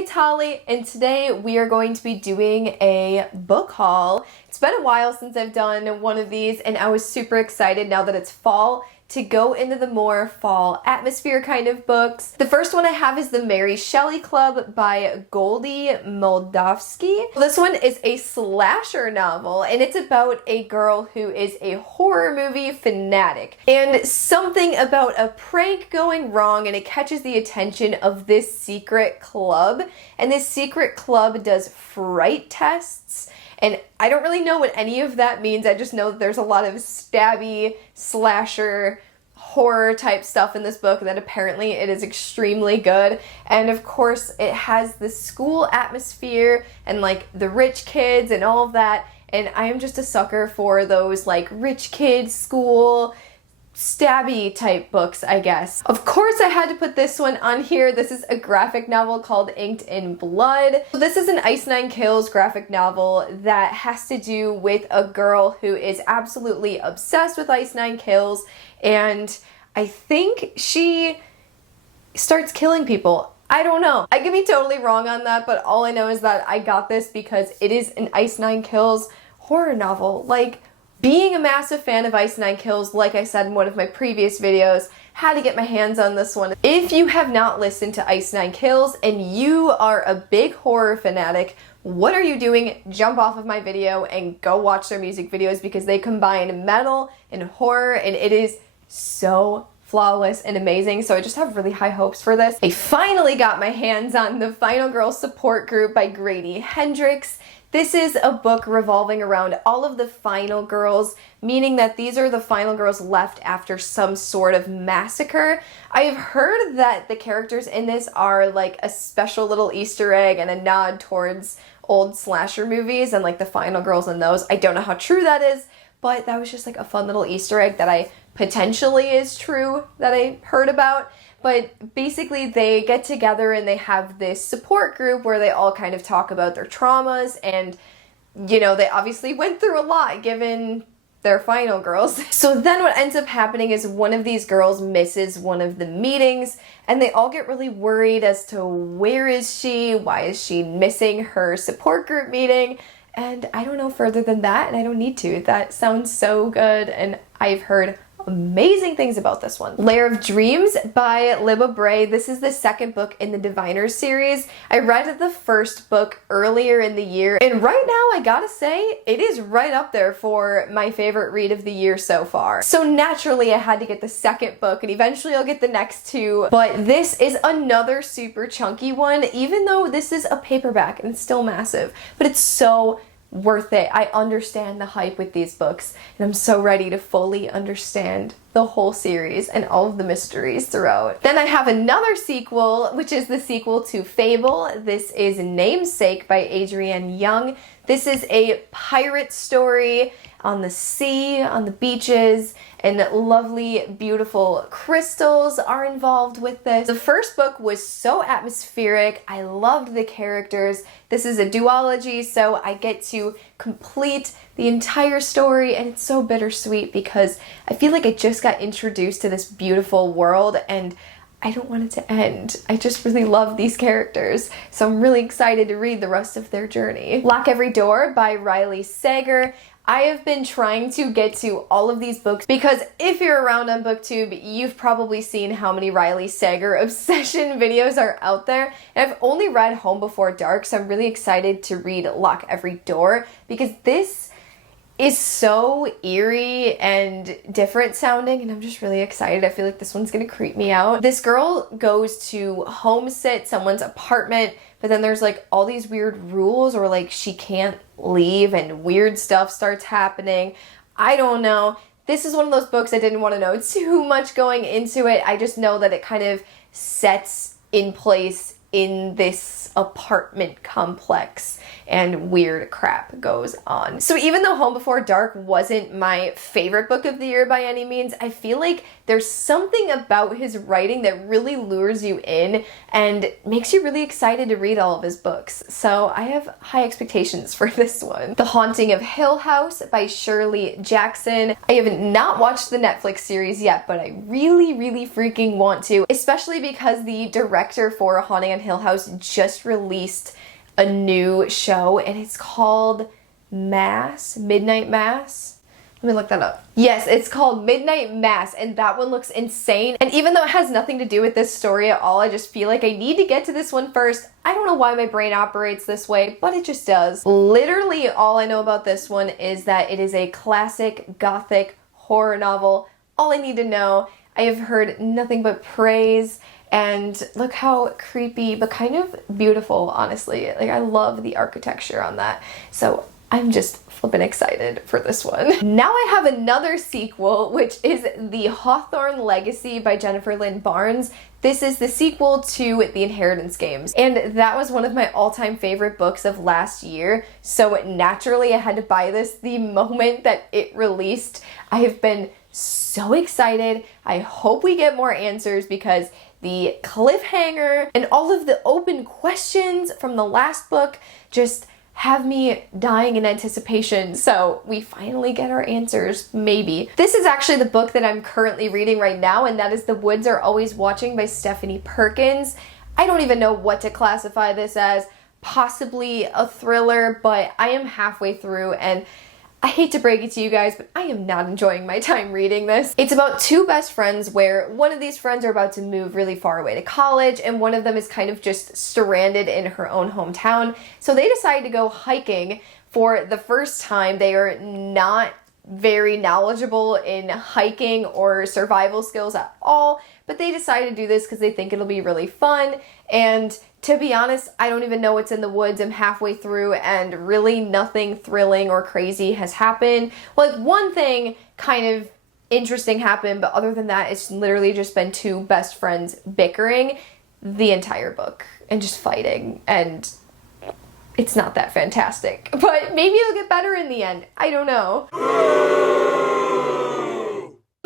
it's Holly, and today we are going to be doing a book haul. It's been a while since I've done one of these, and I was super excited now that it's fall to go into the more fall atmosphere kind of books. The first one I have is the Mary Shelley Club by Goldie Moldavsky. This one is a slasher novel, and it's about a girl who is a horror movie fanatic. And something about a prank going wrong, and it catches the attention of this secret club. And this secret club does fright tests. And I don't really know what any of that means. I just know that there's a lot of stabby, slasher, horror type stuff in this book, that apparently it is extremely good. And of course it has the school atmosphere and like the rich kids and all of that. And I am just a sucker for those like rich kids school stabby type books, I guess. Of course I had to put this one on here. This is a graphic novel called Inked in Blood. So this is an Ice Nine Kills graphic novel that has to do with a girl who is absolutely obsessed with Ice Nine Kills, and I think she starts killing people. I don't know. I could be totally wrong on that, but all I know is that I got this because it is an Ice Nine Kills horror novel. Like, being a massive fan of Ice Nine Kills, like I said in one of my previous videos, had to get my hands on this one. If you have not listened to Ice Nine Kills and you are a big horror fanatic, what are you doing? Jump off of my video and go watch their music videos, because they combine metal and horror, and it is so flawless and amazing. So I just have really high hopes for this. I finally got my hands on The Final Girl Support Group by Grady Hendrix. This is a book revolving around all of the final girls, meaning that these are the final girls left after some sort of massacre. I have heard that the characters in this are like a special little Easter egg and a nod towards old slasher movies and like the final girls in those. I don't know how true that is, but that was just like a fun little Easter egg that I potentially is true that I heard about. But basically they get together and they have this support group where they all kind of talk about their traumas, and you know, they obviously went through a lot given their final girls. So then what ends up happening is one of these girls misses one of the meetings, and they all get really worried as to where is she, why is she missing her support group meeting, and I don't know further than that, and I don't need to. That sounds so good, and I've heard amazing things about this one. Lair of Dreams by Libba Bray. This is the second book in the Diviners series. I read the first book earlier in the year, and right now I gotta say it is right up there for my favorite read of the year so far. So naturally I had to get the second book, and eventually I'll get the next two, but this is another super chunky one, even though this is a paperback and it's still massive, but it's so worth it. I understand the hype with these books, and I'm so ready to fully understand the whole series and all of the mysteries throughout. Then I have another sequel, which is the sequel to Fable. This is Namesake by Adrienne Young. This is a pirate story on the sea, on the beaches, and lovely, beautiful crystals are involved with this. The first book was so atmospheric. I loved the characters. This is a duology, so I get to complete the entire story, and it's so bittersweet because I feel like I just got introduced to this beautiful world, and I don't want it to end. I just really love these characters, so I'm really excited to read the rest of their journey. Lock Every Door by Riley Sager. I have been trying to get to all of these books because if you're around on BookTube, you've probably seen how many Riley Sager obsession videos are out there. And I've only read Home Before Dark, so I'm really excited to read Lock Every Door because this is so eerie and different sounding, and I'm just really excited. I feel like this one's gonna creep me out. This girl goes to home sit someone's apartment, but then there's like all these weird rules, or like she can't leave and weird stuff starts happening. I don't know. This is one of those books I didn't want to know too much going into it. I just know that it kind of sets in place in this apartment complex and weird crap goes on. So even though Home Before Dark wasn't my favorite book of the year by any means, I feel like there's something about his writing that really lures you in and makes you really excited to read all of his books. So I have high expectations for this one. The Haunting of Hill House by Shirley Jackson. I have not watched the Netflix series yet, but I really freaking want to, especially because the director for Haunting on and Hill House just released a new show, and it's called Midnight Mass. Let me look that up. Yes, it's called Midnight Mass, and that one looks insane. And even though it has nothing to do with this story at all, I just feel like I need to get to this one first. I don't know why my brain operates this way, but it just does. Literally all I know about this one is that it is a classic gothic horror novel. All I need to know. I have heard nothing but praise, and look how creepy but kind of beautiful, honestly. Like, I love the architecture on that. So I'm just flippin' excited for this one. Now I have another sequel, which is The Hawthorne Legacy by Jennifer Lynn Barnes. This is the sequel to The Inheritance Games, and that was one of my all-time favorite books of last year, so naturally I had to buy this the moment that it released. I have been so excited. I hope we get more answers, because the cliffhanger and all of the open questions from the last book just have me dying in anticipation. So we finally get our answers, maybe. This is actually the book that I'm currently reading right now, and that is The Woods Are Always Watching by Stephanie Perkins. I don't even know what to classify this as. Possibly a thriller, but I am halfway through, and I hate to break it to you guys, but I am not enjoying my time reading this. It's about two best friends where one of these friends are about to move really far away to college, and one of them is kind of just stranded in her own hometown. So they decide to go hiking for the first time. They are not very knowledgeable in hiking or survival skills at all, but they decide to do this because they think it'll be really fun. And to be honest, I don't even know what's in the woods. I'm halfway through, and really nothing thrilling or crazy has happened. Like, one thing kind of interesting happened, but other than that, it's literally just been two best friends bickering the entire book and just fighting, and it's not that fantastic. But maybe it'll get better in the end. I don't know.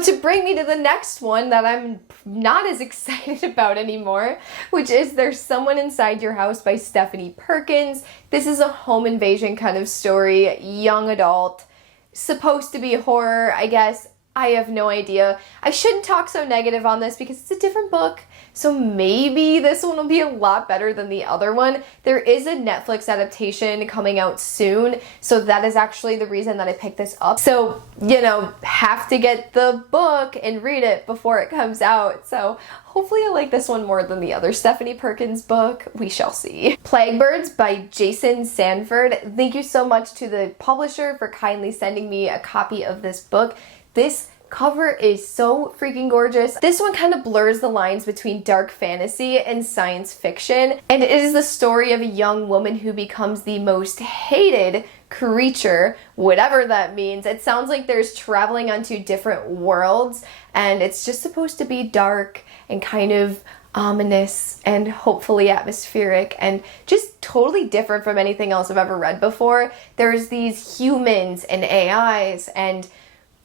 To bring me to the next one that I'm not as excited about anymore, which is There's Someone Inside Your House by Stephanie Perkins. This is a home invasion kind of story, young adult, supposed to be horror, I guess. I have no idea. I shouldn't talk so negative on this because it's a different book, so maybe this one will be a lot better than the other one. There is a Netflix adaptation coming out soon, so that is actually the reason that I picked this up. So, you know, have to get the book and read it before it comes out. So hopefully I like this one more than the other Stephanie Perkins book. We shall see. Plague Birds by Jason Sanford. Thank you so much to the publisher for kindly sending me a copy of this book. This cover is so freaking gorgeous. This one kind of blurs the lines between dark fantasy and science fiction, and it is the story of a young woman who becomes the most hated creature, whatever that means. It sounds like there's traveling onto different worlds, and it's just supposed to be dark and kind of ominous and hopefully atmospheric and just totally different from anything else I've ever read before. There's these humans and AIs and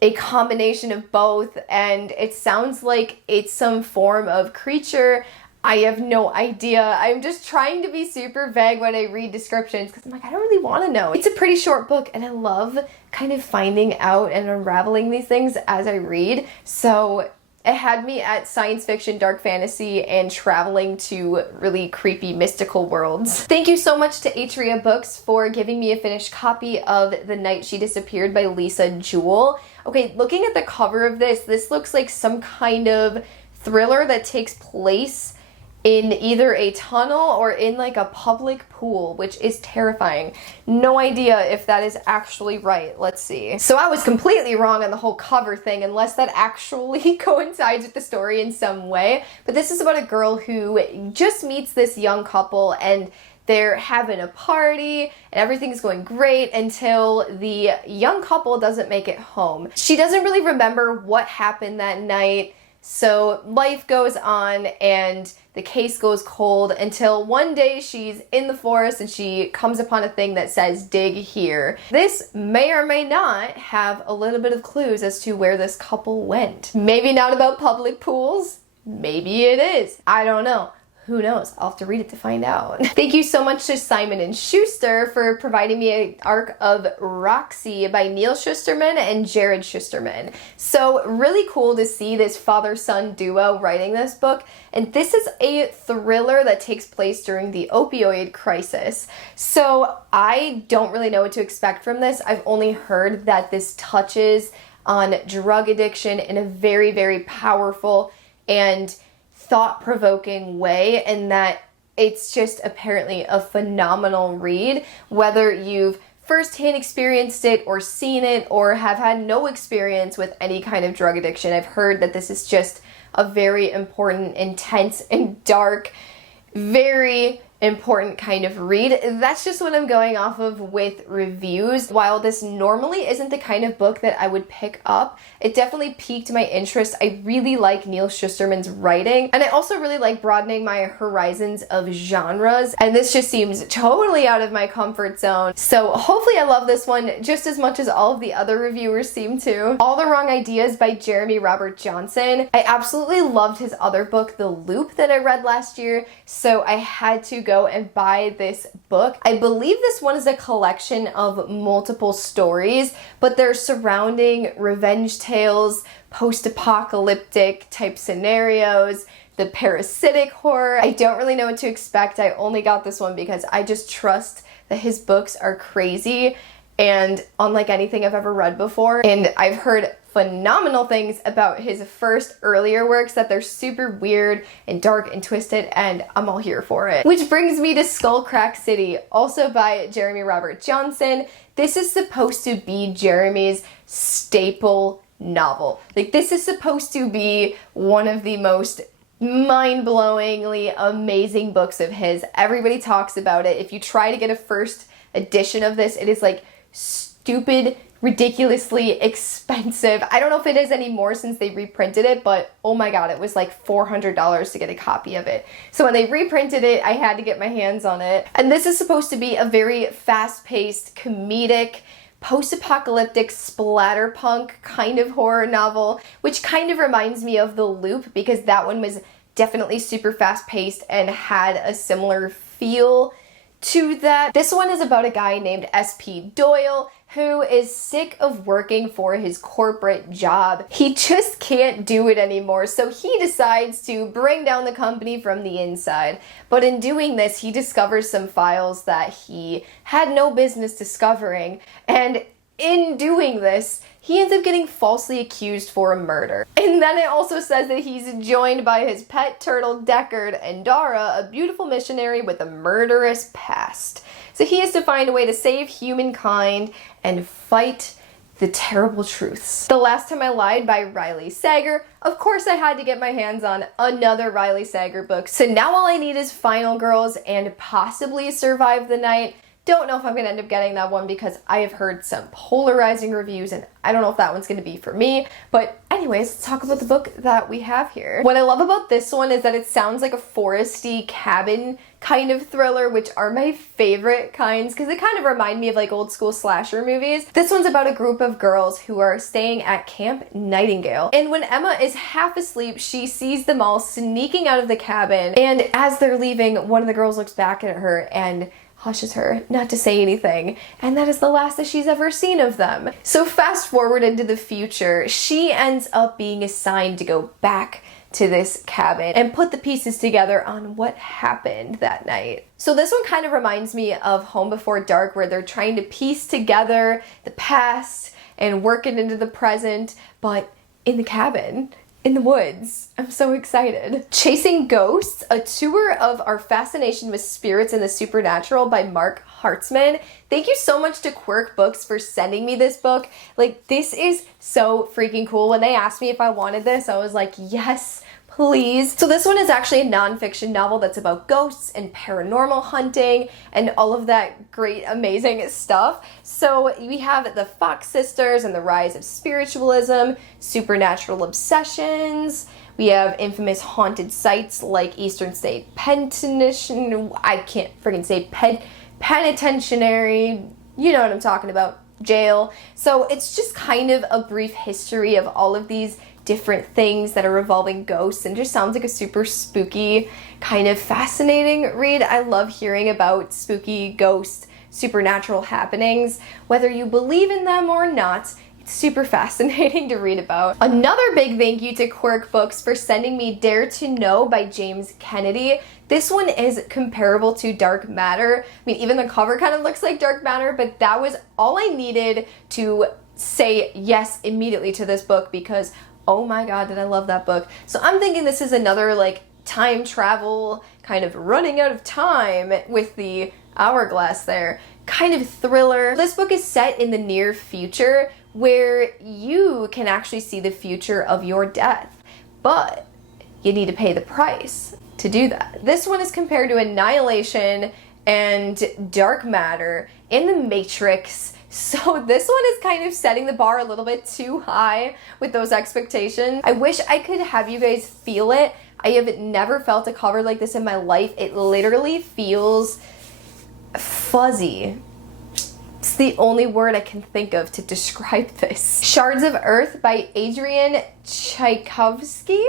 a combination of both, and it sounds like it's some form of creature. I have no idea. I'm just trying to be super vague when I read descriptions because I'm like, I don't really want to know. It's a pretty short book, and I love kind of finding out and unraveling these things as I read. So it had me at science fiction, dark fantasy, and traveling to really creepy mystical worlds. Thank you so much to Atria Books for giving me a finished copy of The Night She Disappeared by Lisa Jewell. Okay, looking at the cover of this looks like some kind of thriller that takes place in either a tunnel or in like a public pool, which is terrifying. No idea if that is actually right. Let's see. So I was completely wrong on the whole cover thing, unless that actually coincides with the story in some way. But this is about a girl who just meets this young couple, and they're having a party and everything's going great until the young couple doesn't make it home. She doesn't really remember what happened that night, so life goes on and the case goes cold until one day she's in the forest and she comes upon a thing that says dig here. This may or may not have a little bit of clues as to where this couple went. Maybe not about public pools, maybe it is. I don't know. Who knows? I'll have to read it to find out. Thank you so much to Simon & Schuster for providing me an arc of Roxy by Neil Schusterman and Jared Schusterman. So really cool to see this father-son duo writing this book. And this is a thriller that takes place during the opioid crisis. So I don't really know what to expect from this. I've only heard that this touches on drug addiction in a very, very powerful and thought-provoking way, and that it's just apparently a phenomenal read, whether you've firsthand experienced it or seen it or have had no experience with any kind of drug addiction. I've heard that this is just a very important, intense, and dark, very important kind of read. That's just what I'm going off of with reviews. While this normally isn't the kind of book that I would pick up, it definitely piqued my interest. I really like Neil Schusterman's writing, and I also really like broadening my horizons of genres, and this just seems totally out of my comfort zone. So hopefully I love this one just as much as all of the other reviewers seem to. All the Wrong Ideas by Jeremy Robert Johnson. I absolutely loved his other book, The Loop, that I read last year, so I had to go and buy this book. I believe this one is a collection of multiple stories, but they're surrounding revenge tales, post-apocalyptic type scenarios, the parasitic horror. I don't really know what to expect. I only got this one because I just trust that his books are crazy and unlike anything I've ever read before. And I've heard phenomenal things about his first earlier works, that they're super weird and dark and twisted, and I'm all here for it. Which brings me to Skullcrack City, also by Jeremy Robert Johnson. This is supposed to be Jeremy's staple novel. Like, this is supposed to be one of the most mind-blowingly amazing books of his. Everybody talks about it. If you try to get a first edition of this, it is like stupid, ridiculously expensive. I don't know if it is anymore since they reprinted it, but oh my god, it was like $400 to get a copy of it. So when they reprinted it, I had to get my hands on it. And this is supposed to be a very fast-paced, comedic, post-apocalyptic splatterpunk kind of horror novel, which kind of reminds me of The Loop, because that one was definitely super fast-paced and had a similar feel to that. This one is about a guy named S.P. Doyle who is sick of working for his corporate job. He just can't do it anymore, so he decides to bring down the company from the inside. But in doing this, he discovers some files that he had no business discovering, and in doing this, he ends up getting falsely accused for a murder. And then it also says that he's joined by his pet turtle Deckard and Dara, a beautiful missionary with a murderous past. So he has to find a way to save humankind and fight the terrible truths. The Last Time I Lied by Riley Sager. Of course I had to get my hands on another Riley Sager book. So now all I need is Final Girls and possibly Survive the Night. Don't know if I'm going to end up getting that one because I have heard some polarizing reviews and I don't know if that one's going to be for me. But anyways, let's talk about the book that we have here. What I love about this one is that it sounds like a foresty cabin kind of thriller, which are my favorite kinds because they kind of remind me of like old school slasher movies. This one's about a group of girls who are staying at Camp Nightingale. And when Emma is half asleep, she sees them all sneaking out of the cabin. And as they're leaving, one of the girls looks back at her and hushes her not to say anything, and that is the last that she's ever seen of them. So fast forward into the future, she ends up being assigned to go back to this cabin and put the pieces together on what happened that night. So this one kind of reminds me of Home Before Dark, where they're trying to piece together the past and work it into the present, but in the cabin. In the woods. I'm so excited. Chasing Ghosts, a tour of our fascination with spirits and the supernatural by Mark Hartzman. Thank you so much to Quirk Books for sending me this book. Like, this is so freaking cool. When they asked me if I wanted this, I was like, yes, please. So this one is actually a nonfiction novel that's about ghosts and paranormal hunting and all of that great, amazing stuff. So we have the Fox Sisters and the rise of spiritualism, supernatural obsessions. We have infamous haunted sites like Eastern State Penitentiary. I can't friggin' say penitentiary. You know what I'm talking about. Jail. So it's just kind of a brief history of all of these different things that are revolving ghosts, and just sounds like a super spooky, kind of fascinating read. I love hearing about spooky ghost, supernatural happenings, whether you believe in them or not. Super fascinating to read about. Another big thank you to Quirk Books for sending me Dare to Know by James Kennedy. This one is comparable to Dark Matter. I mean, even the cover kind of looks like Dark Matter, but that was all I needed to say yes immediately to this book, because oh my god, did I love that book. So I'm thinking this is another like time travel, kind of running out of time with the hourglass there, kind of thriller. This book is set in the near future, where you can actually see the future of your death, but you need to pay the price to do that. This one is compared to Annihilation and Dark Matter and The Matrix, so this one is kind of setting the bar a little bit too high with those expectations. I wish I could have you guys feel it. I have never felt a cover like this in my life. It literally feels fuzzy. It's the only word I can think of to describe this. Shards of Earth by Adrian Tchaikovsky.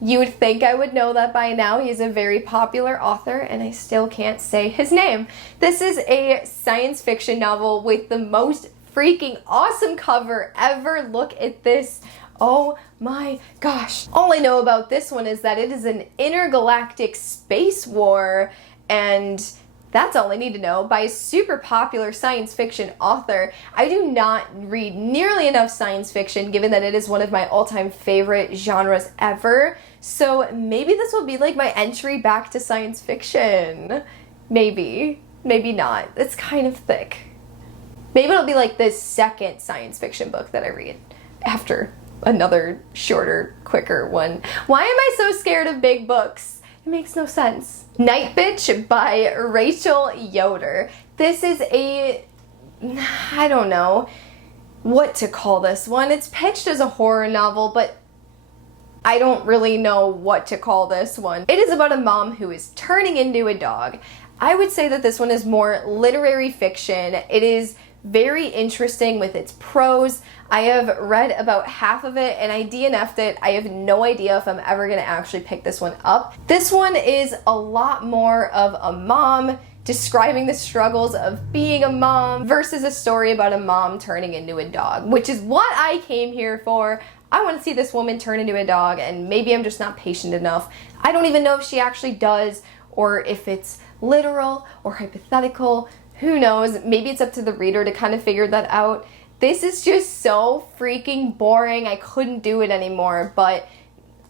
You would think I would know that by now. He's a very popular author, and I still can't say his name. This is a science fiction novel with the most freaking awesome cover ever. Look at this. Oh my gosh. All I know about this one is that it is an intergalactic space war, and that's all I need to know, by a super popular science fiction author. I do not read nearly enough science fiction, given that it is one of my all-time favorite genres ever. So maybe this will be like my entry back to science fiction. Maybe. Maybe not. It's kind of thick. Maybe it'll be like the second science fiction book that I read after another shorter, quicker one. Why am I so scared of big books? It makes no sense. Night Bitch by Rachel Yoder. This is a, I don't know what to call this one. It's pitched as a horror novel, but I don't really know what to call this one. It is about a mom who is turning into a dog. I would say that this one is more literary fiction. It is very interesting with its prose. I have read about half of it and I DNF'd it. I have no idea if I'm ever going to actually pick this one up. This one is a lot more of a mom describing the struggles of being a mom versus a story about a mom turning into a dog, which is what I came here for. I want to see this woman turn into a dog, and maybe I'm just not patient enough. I don't even know if she actually does, or if it's literal or hypothetical. Who knows? Maybe it's up to the reader to kind of figure that out. This is just so freaking boring. I couldn't do it anymore, but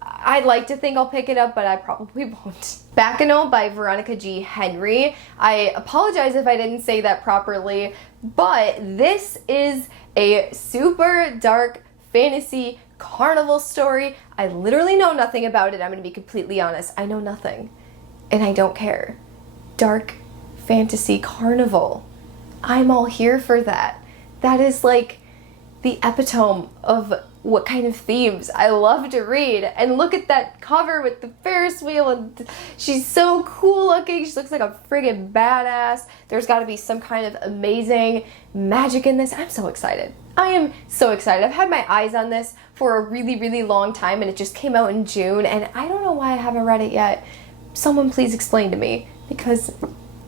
I'd like to think I'll pick it up, but I probably won't. Bacchanal by Veronica G. Henry. I apologize if I didn't say that properly, but this is a super dark fantasy carnival story. I literally know nothing about it. I'm going to be completely honest. I know nothing, and I don't care. Dark fantasy carnival. I'm all here for that. That is like the epitome of what kind of themes I love to read. And look at that cover with the Ferris wheel, and she's so cool looking. She looks like a friggin' badass. There's got to be some kind of amazing magic in this. I'm so excited. I am so excited. I've had my eyes on this for a really, really long time, and it just came out in June, and I don't know why I haven't read it yet. Someone please explain to me, because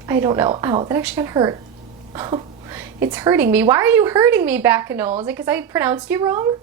I don't know. Ow, that actually got hurt. Oh, it's hurting me. Why are you hurting me, Bacchanal? Is it because I pronounced you wrong?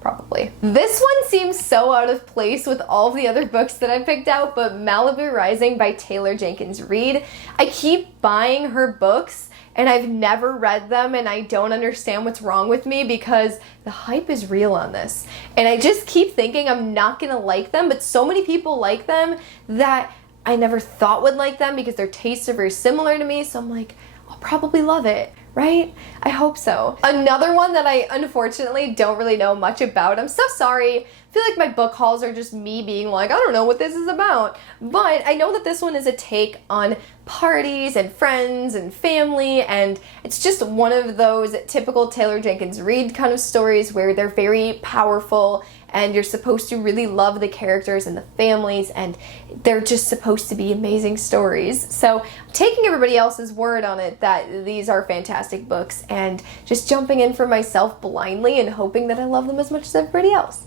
Probably. This one seems so out of place with all of the other books that I picked out, but Malibu Rising by Taylor Jenkins Reid. I keep buying her books, and I've never read them, and I don't understand what's wrong with me because the hype is real on this. And I just keep thinking I'm not gonna like them, but so many people like them that I never thought would like them because their tastes are very similar to me, so I'm like, I'll probably love it, right? I hope so. Another one that I unfortunately don't really know much about. I'm so sorry. I feel like my book hauls are just me being like, I don't know what this is about. But I know that this one is a take on parties and friends and family, and it's just one of those typical Taylor Jenkins Reid kind of stories where they're very powerful and you're supposed to really love the characters and the families, and they're just supposed to be amazing stories. So I'm taking everybody else's word on it that these are fantastic books and just jumping in for myself blindly and hoping that I love them as much as everybody else.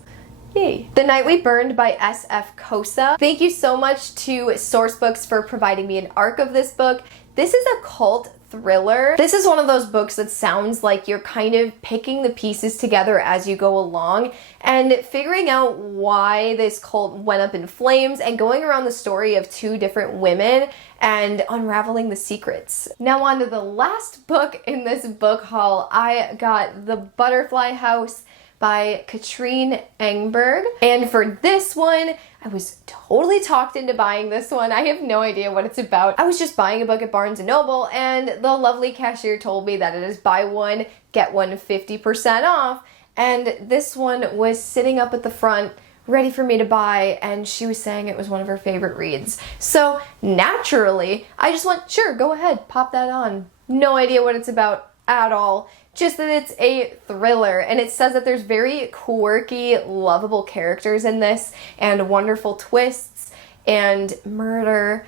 Yay. The Night We Burned by S.F. Kosa. Thank you so much to Sourcebooks for providing me an arc of this book. This is a cult thriller. This is one of those books that sounds like you're kind of picking the pieces together as you go along and figuring out why this cult went up in flames and going around the story of two different women and unraveling the secrets. Now on to the last book in this book haul. I got The Butterfly House by Katrine Engberg. And for this one, I was totally talked into buying this one. I have no idea what it's about. I was just buying a book at Barnes & Noble and the lovely cashier told me that it is buy one, get one 50% off. And this one was sitting up at the front ready for me to buy, and she was saying it was one of her favorite reads. So naturally, I just went, sure, go ahead, pop that on. No idea what it's about at all. Just that it's a thriller, and it says that there's very quirky, lovable characters in this, and wonderful twists, and murder,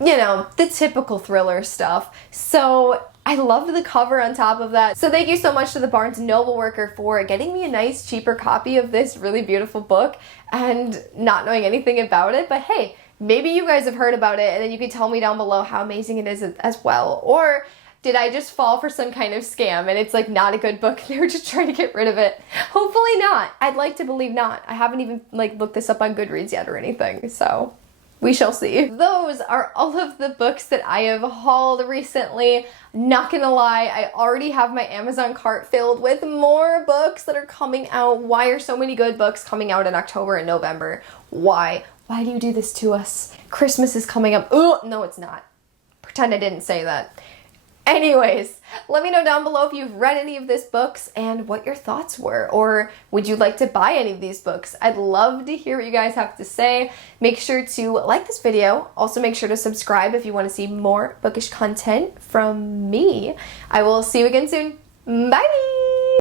you know, the typical thriller stuff. So I loved the cover on top of that. So thank you so much to the Barnes & Noble worker for getting me a nice, cheaper copy of this really beautiful book, and not knowing anything about it, but hey, maybe you guys have heard about it, and then you can tell me down below how amazing it is as well. Or did I just fall for some kind of scam and it's like not a good book and they were just trying to get rid of it? Hopefully not. I'd like to believe not. I haven't even like looked this up on Goodreads yet or anything, so we shall see. Those are all of the books that I have hauled recently. Not gonna lie, I already have my Amazon cart filled with more books that are coming out. Why are so many good books coming out in October and November? Why? Why do you do this to us? Christmas is coming up. Oh, no, it's not. Pretend I didn't say that. Anyways, let me know down below if you've read any of these books and what your thoughts were, or would you like to buy any of these books? I'd love to hear what you guys have to say. Make sure to like this video. Also make sure to subscribe if you want to see more bookish content from me. I will see you again soon. Bye!